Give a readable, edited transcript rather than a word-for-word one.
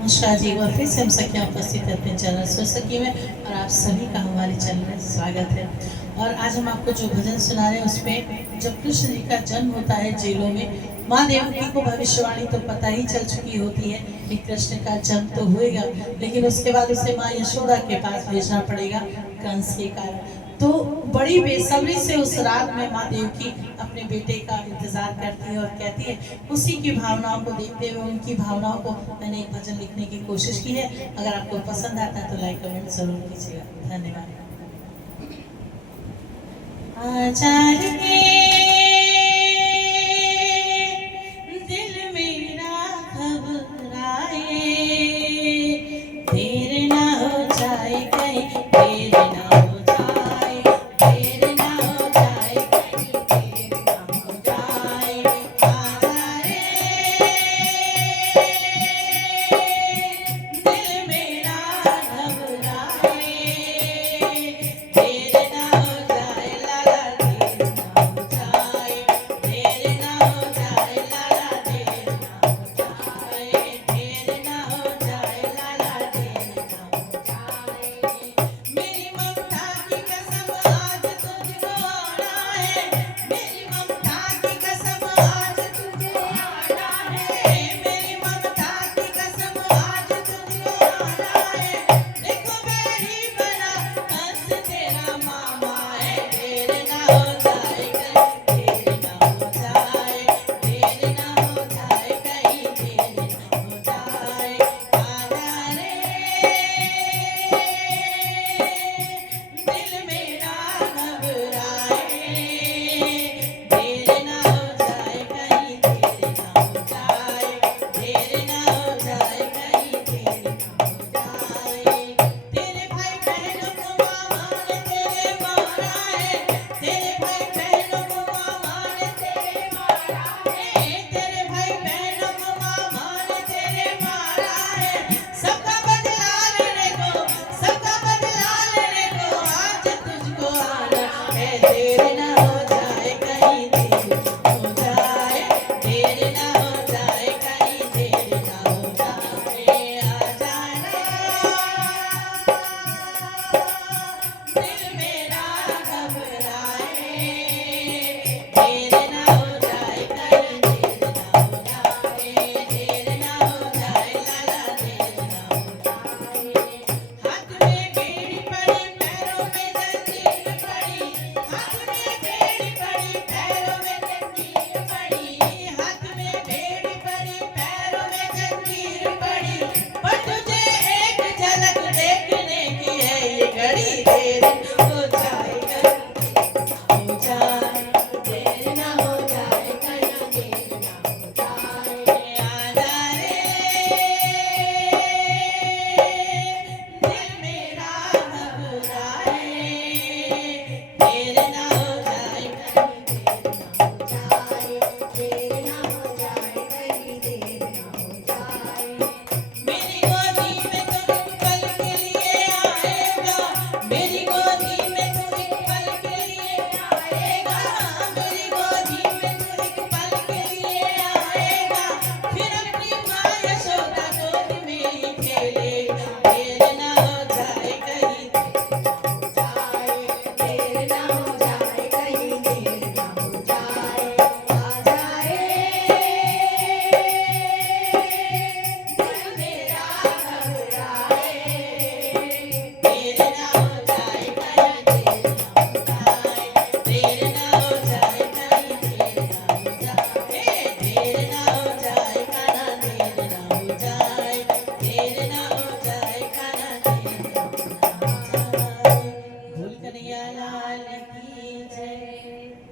नमस्कार जी, एक बार फिर से हम सखियाँ उपस्थित हैं अपने चैनल स्व सखी में और आप सभी का हमारे चैनल में स्वागत है। और आज हम आपको जो भजन सुना रहे हैं उसमें जब कृष्ण जी का जन्म होता है जेलों में, माँ देवकी को भविष्यवाणी तो पता ही चल चुकी होती है कि कृष्ण का जन्म तो होएगा, लेकिन उसके बाद उसे माँ यशोदा के पास भेजना पड़ेगा कंस के कारण। तो बड़ी बेसब्री से उस रात में माँ देवकी अपने बेटे का इंतजार करती है और कहती है, उसी की भावनाओं को देखते हुए उनकी भावनाओं को मैंने एक भजन लिखने की कोशिश की है। अगर आपको पसंद आता है तो लाइक कमेंट जरूर कीजिएगा। धन्यवाद। आचार्य के दिल मेरा घबराए,